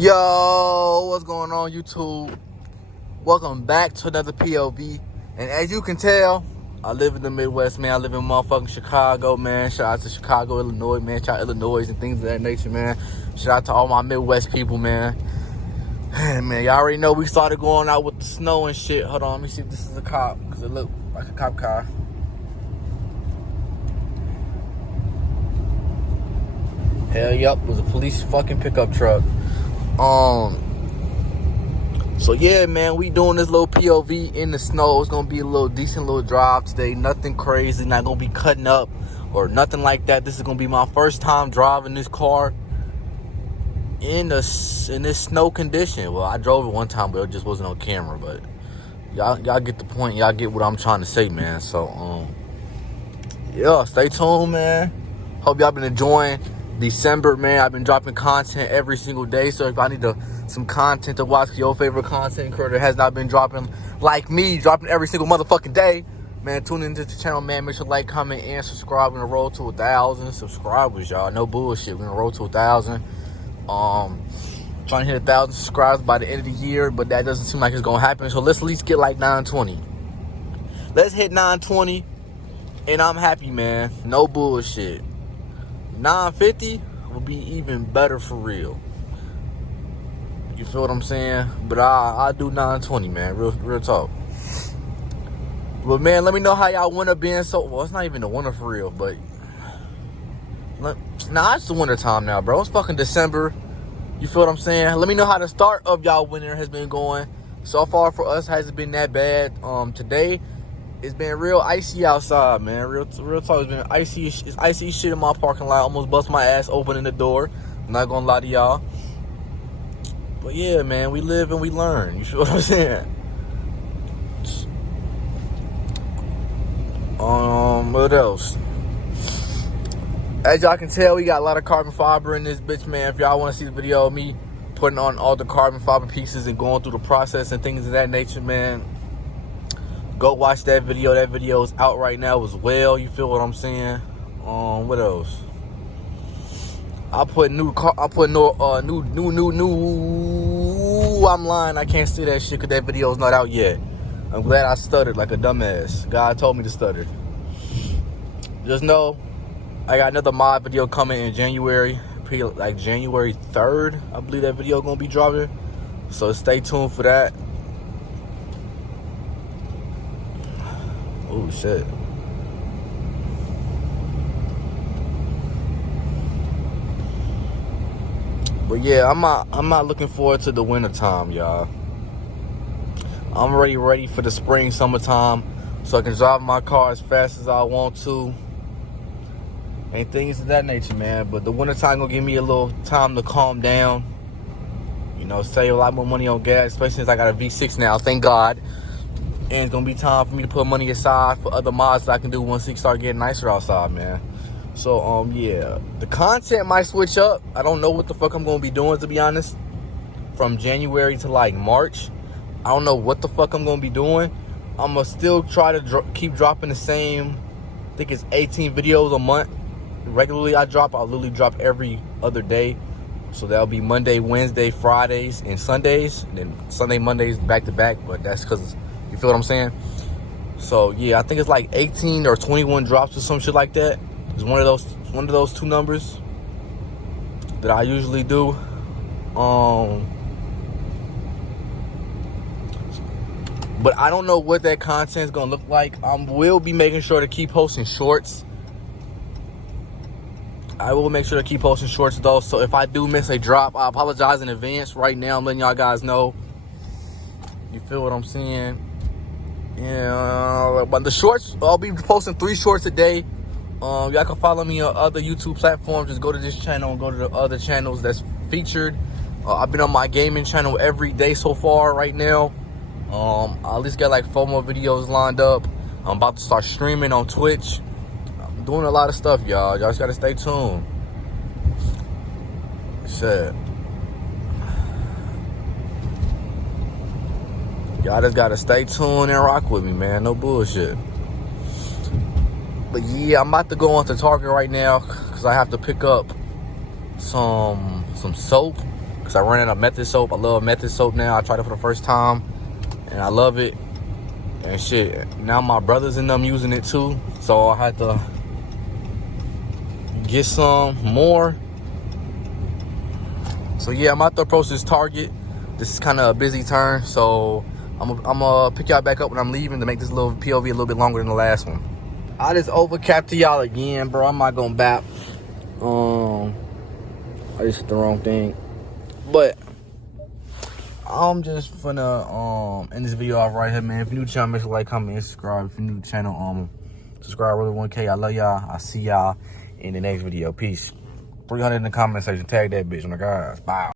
Yo, what's going on, YouTube? Welcome back to another POV. And as you can tell, I live in the Midwest, man. I live in motherfucking Chicago, man. Shout out to Chicago, Illinois, man. Shout out to Illinois and things of that nature, man. Shout out to all my Midwest people, man. Man, y'all already know we started going out with the snow and shit. Hold on, let me see if this is a cop, because it looked like a cop car. Hell, yup, it was a police fucking pickup truck. So yeah, man, we doing this little POV in the snow. It's gonna be a little decent little drive today. Nothing crazy, not gonna be cutting up or nothing like that. This is gonna be my first time driving this car in this snow condition. Well, I drove it one time, but it just wasn't on camera. But y'all get the point. Y'all get what I'm trying to say, man. So yeah, stay tuned, man. Hope y'all been enjoying December, man. I've been dropping content every single day. So if I need some content to watch, your favorite content creator has not been dropping like me, dropping every single motherfucking day, man, tune into the channel, man. Make sure to like, comment, and subscribe. We're gonna roll to 1,000 subscribers, y'all. No bullshit. We're gonna roll to 1,000. Trying to hit 1,000 subscribers by the end of the year, but that doesn't seem like it's gonna happen. So let's at least get like 920. Let's hit 920, and I'm happy, man. No bullshit. 950 will be even better for real. You feel what I'm saying? But I do 920, man. Real talk. But man, let me know how y'all winter been. So well, it's not even the winter for real, but nah, it's the winter time now, bro. It's fucking December. You feel what I'm saying? Let me know how the start of y'all winter has been going. So far for us, hasn't been that bad. Today it's been real icy outside, man. Real talk. It's been icy. It's icy shit in my parking lot. Almost bust my ass opening the door. I'm not gonna lie to y'all. But yeah, man, we live and we learn. You feel what I'm saying? What else? As y'all can tell, we got a lot of carbon fiber in this bitch, man. If y'all want to see the video of me putting on all the carbon fiber pieces and going through the process and things of that nature, man, go watch that video. That video is out right now as well. You feel what I'm saying? What else? I'm lying. I can't see that shit because that video's not out yet. I'm glad I stuttered like a dumbass. God told me to stutter. Just know I got another mod video coming in January. Like January 3rd, I believe that video gonna be dropping. So stay tuned for that. Oh shit. But yeah, I'm not looking forward to the winter time, y'all. I'm already ready for the spring, summertime, so I can drive my car as fast as I want to and things of that nature, man. But the winter time gonna give me a little time to calm down. You know, save a lot more money on gas, especially since I got a V6 now, thank God. And it's gonna be time for me to put money aside for other mods that I can do once it start getting nicer outside, man. So yeah, the content might switch up. I don't know what the fuck I'm gonna be doing, to be honest. From January to like March, I don't know what the fuck I'm gonna be doing. I'm gonna still try to keep dropping the same. I think it's 18 videos a month. Regularly, I'll literally drop every other day. So that'll be Monday, Wednesday, Fridays, and Sundays. And then Sunday, Mondays back to back. But that's because, you feel what I'm saying? So yeah, I think it's like 18 or 21 drops or some shit like that. It's one of those two numbers that I usually do. But I don't know what that content is gonna look like. I will be making sure to keep posting shorts. I will make sure to keep posting shorts though. So if I do miss a drop, I apologize in advance. Right now, I'm letting y'all guys know. You feel what I'm saying? Yeah, but the shorts, I'll be posting 3 shorts a day. Y'all can follow me on other YouTube platforms. Just go to this channel and go to the other channels that's featured. I've been on my gaming channel every day so far right now. I at least got like 4 more videos lined up. I'm about to start streaming on Twitch. I'm doing a lot of stuff, y'all. Y'all just gotta stay tuned. Shit. Y'all just gotta stay tuned and rock with me, man. No bullshit. But yeah, I'm about to go on to Target right now because I have to pick up some soap because I ran out of method soap. I love method soap now. I tried it for the first time, and I love it. And shit, now my brothers and them using it too, so I had to get some more. So yeah, I'm out to approach this Target. This is kind of a busy turn, so I'm gonna pick y'all back up when I'm leaving to make this little POV a little bit longer than the last one. I just overcapped to y'all again, bro. I'm not gonna bap. I just hit the wrong thing. But I'm just finna end this video off right here, man. If you're new to the channel, make sure to like, comment, and subscribe. If you're new to the channel, subscribe really 1K. I love y'all. I see y'all in the next video. Peace. 300 in the comment section. Tag that bitch. Oh my God. Bye.